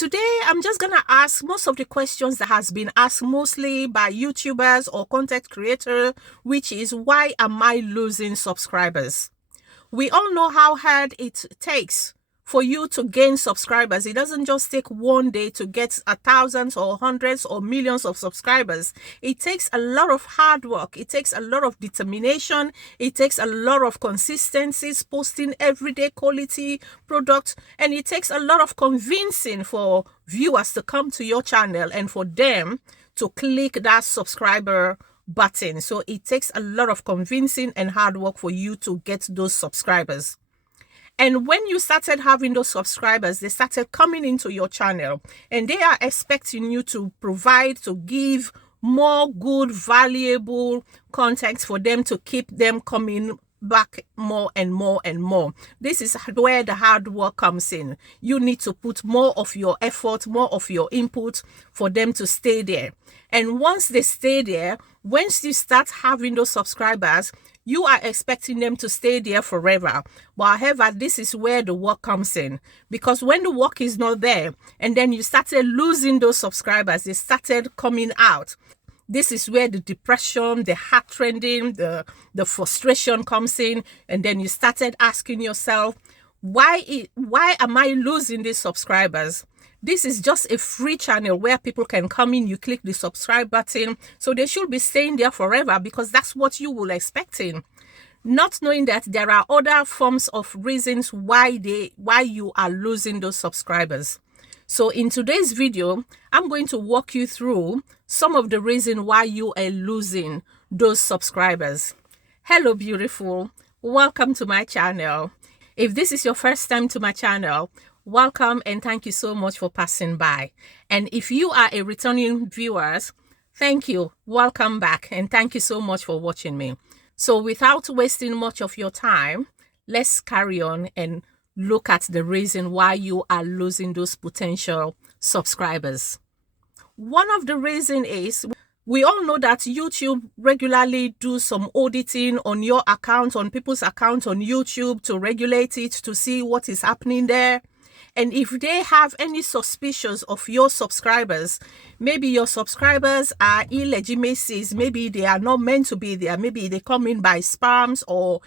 Today, I'm just going to ask most of the questions that has been asked mostly by YouTubers or content creators, which is, why am I losing subscribers? We all know how hard it takes for you to gain subscribers. It doesn't just take one day to get thousands or hundreds or millions of subscribers. It takes a lot of hard work. It takes a lot of determination. It takes a lot of consistencies, posting everyday quality products, and it takes a lot of convincing for viewers to come to your channel and for them to click that subscriber button. So it takes a lot of convincing and hard work for you to get those subscribers. And when you started having those subscribers, they started coming into your channel and they are expecting you to provide, to give more good, valuable content for them to keep them coming back more and more and more. This is where the hard work comes in. You need to put more of your effort, more of your input for them to stay there. And once they stay there, once you start having those subscribers, you are expecting them to stay there forever. But however, this is where the work comes in. Because when the work is not there, and then you started losing those subscribers, they started coming out. This is where the depression, the heart trending, the frustration comes in. And then you started asking yourself, why am I losing these subscribers? This is just a free channel where people can come in, you click the subscribe button. So they should be staying there forever because that's what you will expecting. Not knowing that there are other forms of reasons why you are losing those subscribers. So in today's video, I'm going to walk you through some of the reasons why you are losing those subscribers. Hello, beautiful. Welcome to my channel. If this is your first time to my channel, welcome and thank you so much for passing by. And if you are a returning viewer, thank you, welcome back, and thank you so much for watching me. So without wasting much of your time, let's carry on and look at the reason why you are losing those potential subscribers. One of the reasons is, we all know that YouTube regularly do some auditing on your account, on people's account on YouTube, to regulate it, to see what is happening there. And if they have any suspicions of your subscribers, maybe your subscribers are illegitimacies, maybe they are not meant to be there, maybe they come in by spams, or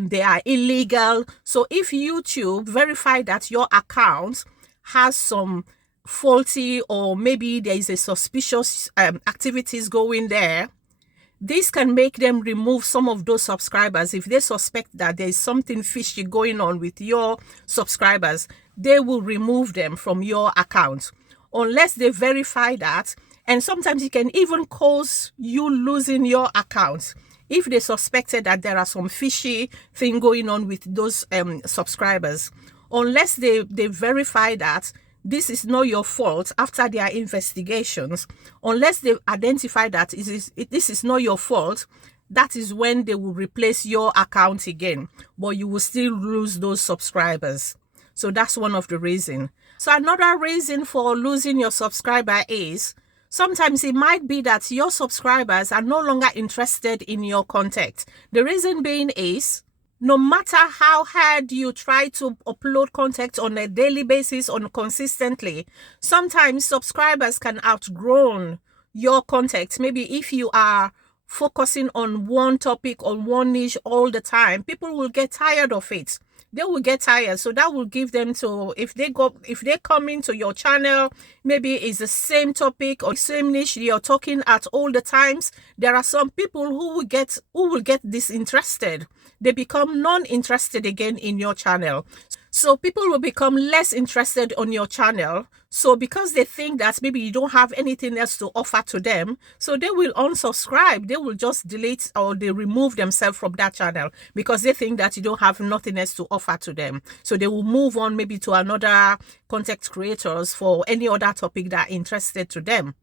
they are illegal. So if YouTube verify that your account has some faulty, or maybe there is a suspicious activities going there, this can make them remove some of those subscribers. If they suspect that there is something fishy going on with your subscribers, they will remove them from your account unless they verify that. And sometimes it can even cause you losing your account if they suspected that there are some fishy thing going on with those subscribers. Unless they verify that this is not your fault after their investigations, unless they identify that this is not your fault, that is when they will replace your account again, but you will still lose those subscribers. So that's one of the reasons. So another reason for losing your subscriber is, sometimes it might be that your subscribers are no longer interested in your content. The reason being is, no matter how hard you try to upload content on a daily basis or consistently, sometimes subscribers can outgrow your content. Maybe if you are focusing on one topic or one niche all the time, people will get tired of it. They will get tired. So that will give them to, if they come into your channel, maybe it's the same topic or same niche you're talking at all the times, there are some people who will get disinterested. They become non-interested again in your channel. So people will become less interested on your channel. So because they think that maybe you don't have anything else to offer to them, so they will unsubscribe. They will just delete or they remove themselves from that channel because they think that you don't have nothing else to offer to them. So they will move on maybe to another content creators for any other topic that are interested to them.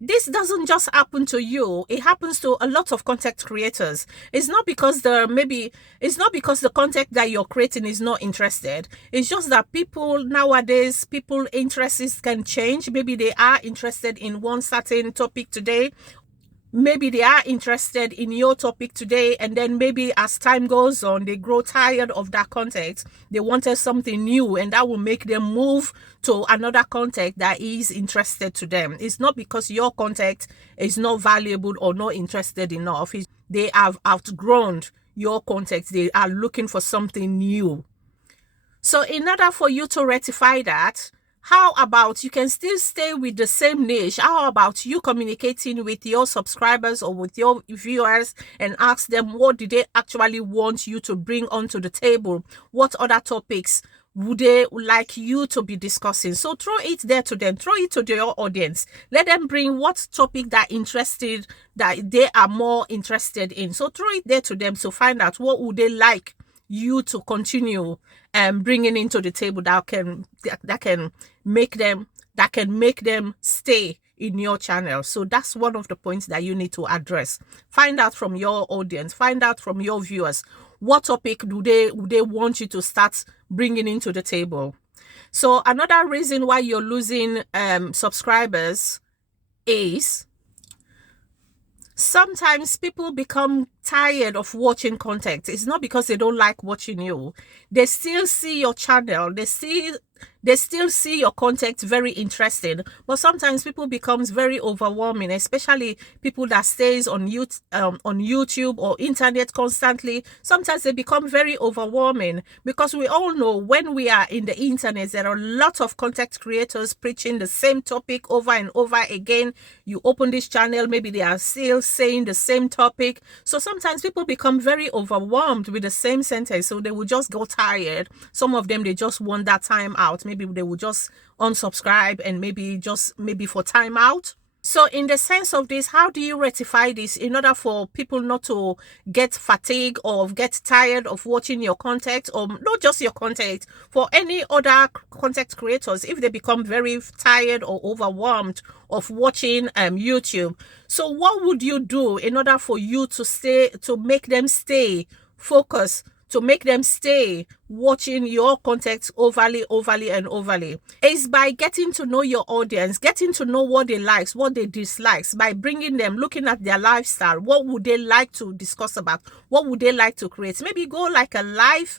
This doesn't just happen to you, it happens to a lot of content creators. It's not because the content that you're creating is not interested. It's just that people nowadays, people interests can change. Maybe they are interested in one certain topic today. Maybe they are interested in your topic today, and then maybe as time goes on, they grow tired of that content. They wanted something new, and that will make them move to another content that is interested to them. It's not because your content is not valuable or not interested enough. They have outgrown your content. They are looking for something new. So in order for you to rectify that, how about you can still stay with the same niche? How about you communicating with your subscribers or with your viewers and ask them what do they actually want you to bring onto the table? What other topics would they like you to be discussing? So throw it there to them, throw it to your audience. Let them bring what topic that they are more interested in. So throw it there to them to find out what would they like you to continue bringing into the table that can make them stay in your channel. So that's one of the points that you need to address. Find out from your audience, find out from your viewers, what topic do they want you to start bringing into the table. So another reason why you're losing subscribers is sometimes people become tired of watching content. It's not because they don't like watching you. They still see your channel. They still see your content very interesting. But sometimes people becomes very overwhelming, especially people that stays on YouTube or internet constantly. Sometimes they become very overwhelming because we all know when we are in the internet, there are a lot of content creators preaching the same topic over and over again. You open this channel, maybe they are still saying the same topic. So sometimes people become very overwhelmed with the same sentence, so they will just go tired. Some of them, they just want that time out. Maybe they will just unsubscribe and maybe for time out. So in the sense of this, how do you rectify this in order for people not to get fatigued or get tired of watching your content, or not just your content, for any other content creators, if they become very tired or overwhelmed of watching YouTube? So what would you do in order for you to make them stay focused, to make them stay watching your content overly is by getting to know your audience, getting to know what they like, what they dislike, by bringing them, looking at their lifestyle. What would they like to discuss about? What would they like to create? Maybe go like a live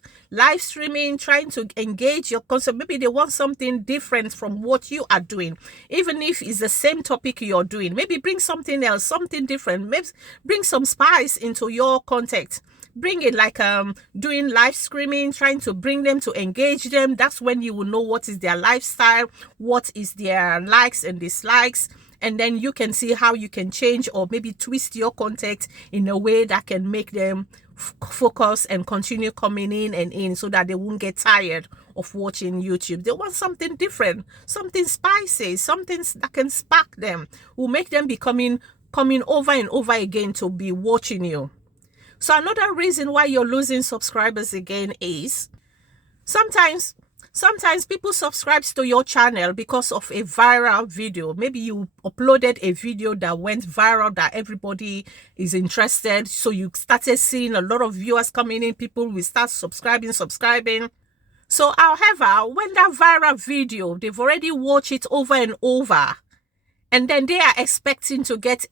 streaming, trying to engage your concept. Maybe they want something different from what you are doing. Even if it's the same topic you're doing, maybe bring something else, something different. Maybe bring some spice into your content. Bring it like doing live streaming, trying to bring them, to engage them. That's when you will know what is their lifestyle, what is their likes and dislikes, and then you can see how you can change or maybe twist your content in a way that can make them focus and continue coming in so that they won't get tired of watching YouTube. They want something different, something spicy, something that can spark them, will make them be coming over and over again to be watching you. So another reason why you're losing subscribers again is sometimes people subscribe to your channel because of a viral video. Maybe you uploaded a video that went viral, that everybody is interested. So you started seeing a lot of viewers coming in. People will start subscribing. So however, when that viral video, they've already watched it over and over, and then they are expecting to get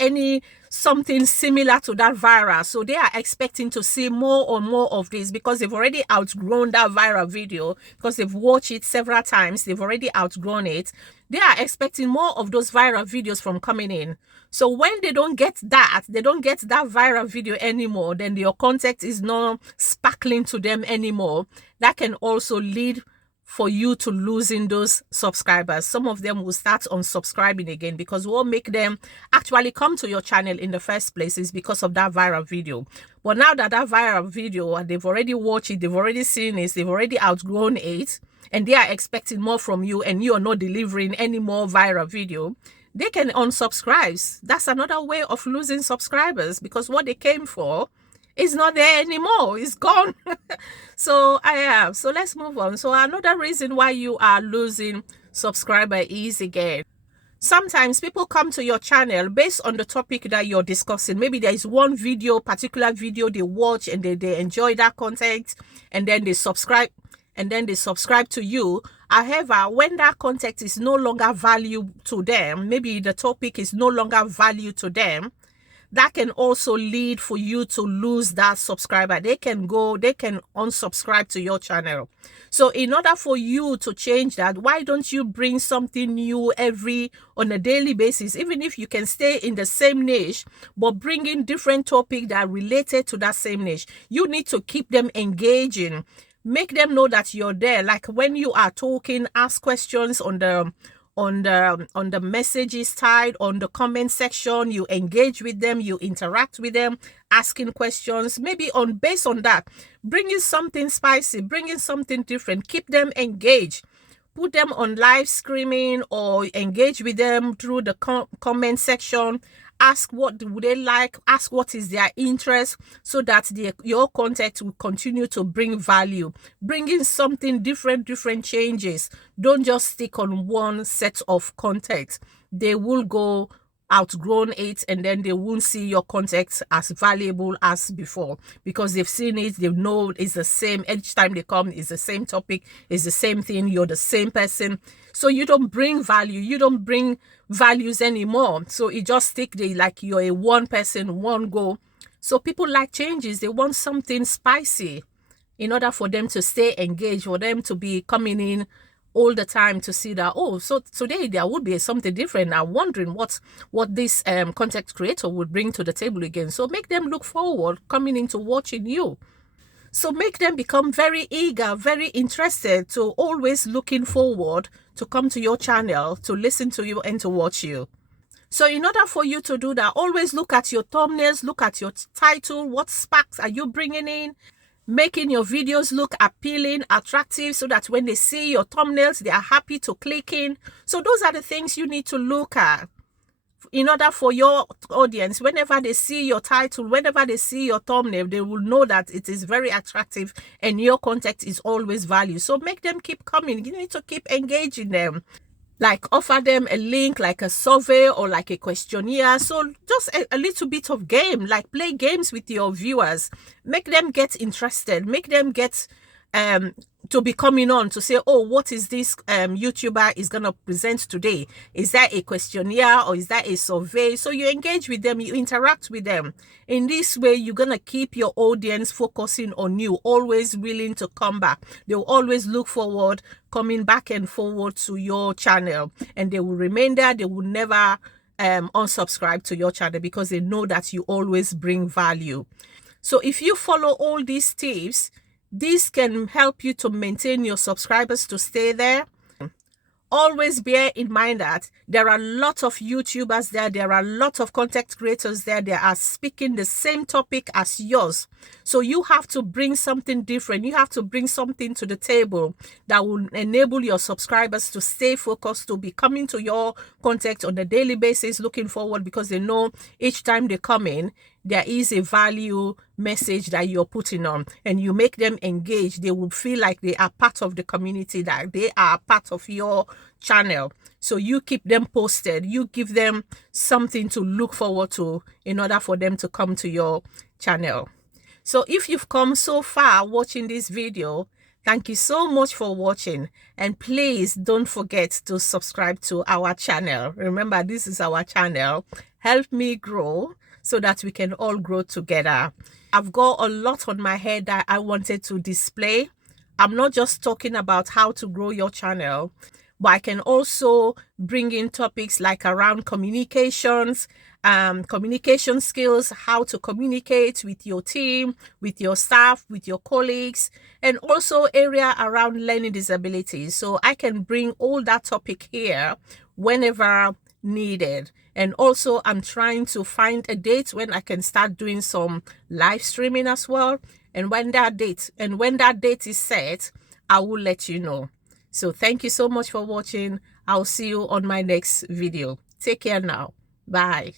something similar to that viral. So they are expecting to see more and more of this because they've already outgrown that viral video, because they've watched it several times. They've already outgrown it. They are expecting more of those viral videos from coming in. So when they don't get that viral video anymore, then your content is not sparkling to them anymore. That can also lead for you to losing those subscribers. Some of them will start unsubscribing again, because what make them actually come to your channel in the first place is because of that viral video. But now that viral video, they've already watched it, they've already seen it, they've already outgrown it, and they are expecting more from you, and you are not delivering any more viral video, they can unsubscribe. That's another way of losing subscribers, because what they came for is not there anymore. It's gone. So let's move on. So another reason why you are losing subscriber is, again, sometimes people come to your channel based on the topic that you're discussing. Maybe there is one particular video they watch and they enjoy that content, and then they subscribe to you. However, when that content is no longer value to them, maybe the topic is no longer value to them, that can also lead for you to lose that subscriber. They can unsubscribe to your channel. So in order for you to change that, why don't you bring something new on a daily basis? Even if you can stay in the same niche, but bring in different topics that are related to that same niche. You need to keep them engaging. Make them know that you're there. Like when you are talking, ask questions on the messages side, on the comment section. You engage with them, you interact with them, asking questions. Maybe based on that, bring in something spicy, bring in something different. Keep them engaged. Put them on live streaming or engage with them through the comment section. Ask what do they like, ask what is their interest, so that your content will continue to bring value. Bring in something different changes. Don't just stick on one set of content. They will go outgrown it, and then they won't see your content as valuable as before, because they've seen it, they know it's the same. Each time they come, it's the same topic, it's the same thing, you're the same person. So you don't bring value, you don't bring values anymore. So it just stick there like you're a one person, one go. So people like changes. They want something spicy in order for them to stay engaged, for them to be coming in all the time to see that, oh, so today there would be something different. I'm wondering what this content creator would bring to the table again. So make them look forward coming into watching you. So make them become very eager, very interested, to always looking forward to come to your channel, to listen to you and to watch you. So in order for you to do that, always look at your thumbnails, look at your title. What sparks are you bringing in? Making your videos look appealing, attractive, so that when they see your thumbnails, they are happy to click in. So those are the things you need to look at in order for your audience, whenever they see your title, whenever they see your thumbnail, they will know that it is very attractive and your content is always value. So make them keep coming. You need to keep engaging them. Like offer them a link, like a survey or like a questionnaire. So just a little bit of game, like play games with your viewers. Make them get interested. Make them get to be coming on to say, oh, what is this YouTuber is going to present today? Is that a questionnaire or is that a survey? So you engage with them, you interact with them. In this way, you're going to keep your audience focusing on you, always willing to come back. They'll always look forward, coming back and forward to your channel, and they will remain there. They will never unsubscribe to your channel, because they know that you always bring value. So if you follow all these tips, this can help you to maintain your subscribers to stay there. Always bear in mind that there are a lot of YouTubers there are a lot of content creators there. They are speaking the same topic as yours. So you have to bring something different. You have to bring something to the table that will enable your subscribers to stay focused, to be coming to your content on a daily basis, looking forward, because they know each time they come in, there is a value message that you're putting on, and you make them engage. They will feel like they are part of the community, that they are part of your channel. So you keep them posted. You give them something to look forward to in order for them to come to your channel. So if you've come so far watching this video, thank you so much for watching, and please don't forget to subscribe to our channel. Remember, this is our channel. Help me grow so that we can all grow together. I've got a lot on my head that I wanted to display. I'm not just talking about how to grow your channel, but I can also bring in topics like around communications, communication skills, how to communicate with your team, with your staff, with your colleagues, and also area around learning disabilities. So I can bring all that topic here whenever needed. And also I'm trying to find a date when I can start doing some live streaming as well. And when that date is set, I will let you know. So thank you so much for watching. I'll see you on my next video. Take care now. Bye.